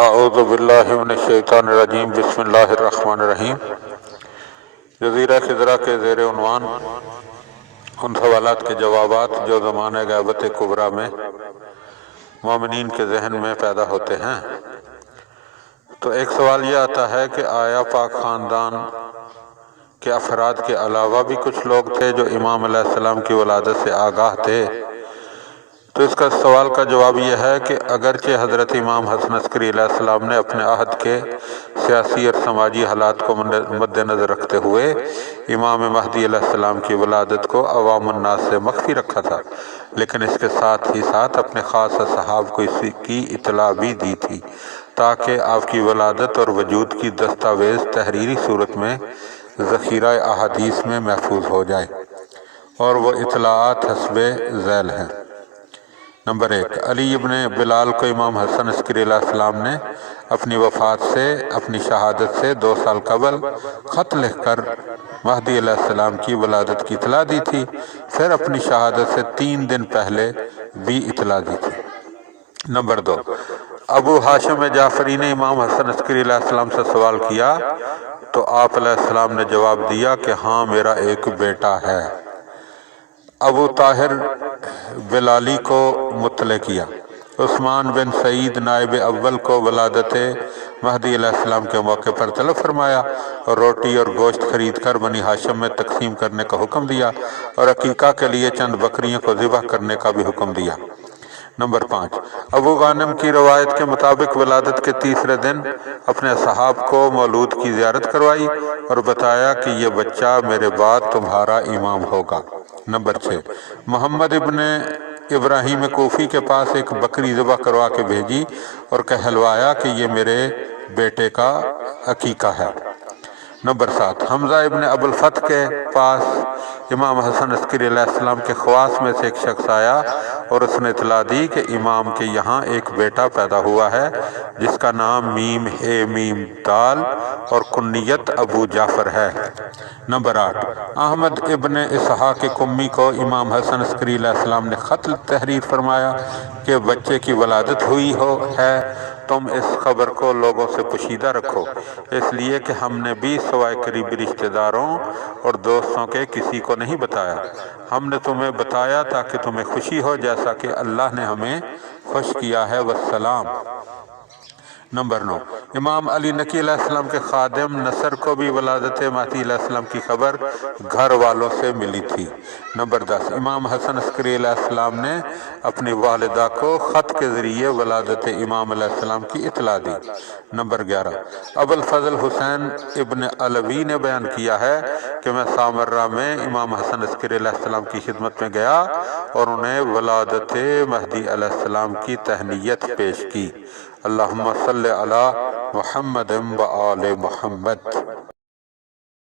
اعوذ باللہ من الشیطان الرجیم بسم اللہ الرحمن الرحیم۔ جزیرہ خضرا کے زیر عنوان ان سوالات کے جوابات جو زمانہ غیبت کبریٰ میں مومنین کے ذہن میں پیدا ہوتے ہیں۔ تو ایک سوال یہ آتا ہے کہ آیا پاک خاندان کے افراد کے علاوہ بھی کچھ لوگ تھے جو امام علیہ السلام کی ولادت سے آگاہ تھے؟ تو اس کا سوال کا جواب یہ ہے کہ اگرچہ حضرت امام حسن عسکری علیہ السلام نے اپنے عہد کے سیاسی اور سماجی حالات کو مد نظر رکھتے ہوئے امام مہدی علیہ السلام کی ولادت کو عوام الناس سے مخفی رکھا تھا، لیکن اس کے ساتھ ہی ساتھ اپنے خاص اصحاب کو اس کی اطلاع بھی دی تھی تاکہ آپ کی ولادت اور وجود کی دستاویز تحریری صورت میں ذخیرہ احادیث میں محفوظ ہو جائے، اور وہ اطلاعات حسب ذیل ہیں۔ نمبر 1، علی ابن بلال کو امام حسن عسکری علیہ السلام نے اپنی وفات سے اپنی شہادت سے 2 سال قبل خط لکھ کر مہدی علیہ السلام کی ولادت کی اطلاع دی تھی، پھر اپنی شہادت سے 3 دن پہلے بھی اطلاع دی تھی۔ نمبر 2، ابو ہاشم جعفری نے امام حسن عسکری علیہ السلام سے سوال کیا تو آپ علیہ السلام نے جواب دیا کہ ہاں میرا ایک بیٹا ہے۔ ابو طاہر بلالی کو مطلع کیا۔ عثمان بن سعید نائب اول کو ولادت مہدی علیہ السلام کے موقع پر طلب فرمایا اور روٹی اور گوشت خرید کر بنی ہاشم میں تقسیم کرنے کا حکم دیا اور عقیقہ کے لیے چند بکریوں کو ذبح کرنے کا بھی حکم دیا۔ نمبر 5، ابو غانم کی روایت کے مطابق ولادت کے تیسرے دن اپنے اصحاب کو مولود کی زیارت کروائی اور بتایا کہ یہ بچہ میرے بعد تمہارا امام ہوگا۔ نمبر 6، محمد ابن ابراہیم کوفی کے پاس ایک بکری ذبح کروا کے بھیجی اور کہلوایا کہ یہ میرے بیٹے کا عقیقہ ہے۔ نمبر 7، حمزہ ابن ابو الفتح کے پاس امام حسن عسکری علیہ السلام کے خواص میں سے ایک شخص آیا اور اس نے اطلاع دی کہ امام کے یہاں ایک بیٹا پیدا ہوا ہے جس کا نام میم ہے میم دال اور کنیت ابو جعفر ہے۔ نمبر 8، احمد ابن اسحاق قمی کو امام حسن عسکری علیہ السلام نے خط تحریر فرمایا کہ بچے کی ولادت ہوئی ہے، تم اس خبر کو لوگوں سے پوشیدہ رکھو، اس لیے کہ ہم نے بھی سوائے قریبی رشتہ داروں اور دوستوں کے کسی کو نہیں بتایا۔ ہم نے تمہیں بتایا تاکہ تمہیں خوشی ہو جیسا کہ اللہ نے ہمیں خوش کیا ہے، والسلام۔ نمبر 9، امام علی نقی علیہ السلام کے خادم نصر کو بھی ولادت مہدی علیہ السلام کی خبر گھر والوں سے ملی تھی۔ نمبر 10، امام حسن عسکری علیہ السلام نے اپنی والدہ کو خط کے ذریعے ولادت امام علیہ السلام کی اطلاع دی۔ نمبر 11، ابو الفضل حسین ابن علوی نے بیان کیا ہے کہ میں سامرہ میں امام حسن عسکری علیہ السلام کی خدمت میں گیا اور انہیں ولادت مہدی علیہ السلام کی تہنیت پیش کی۔ اللہم صلی علی محمد و آل محمد۔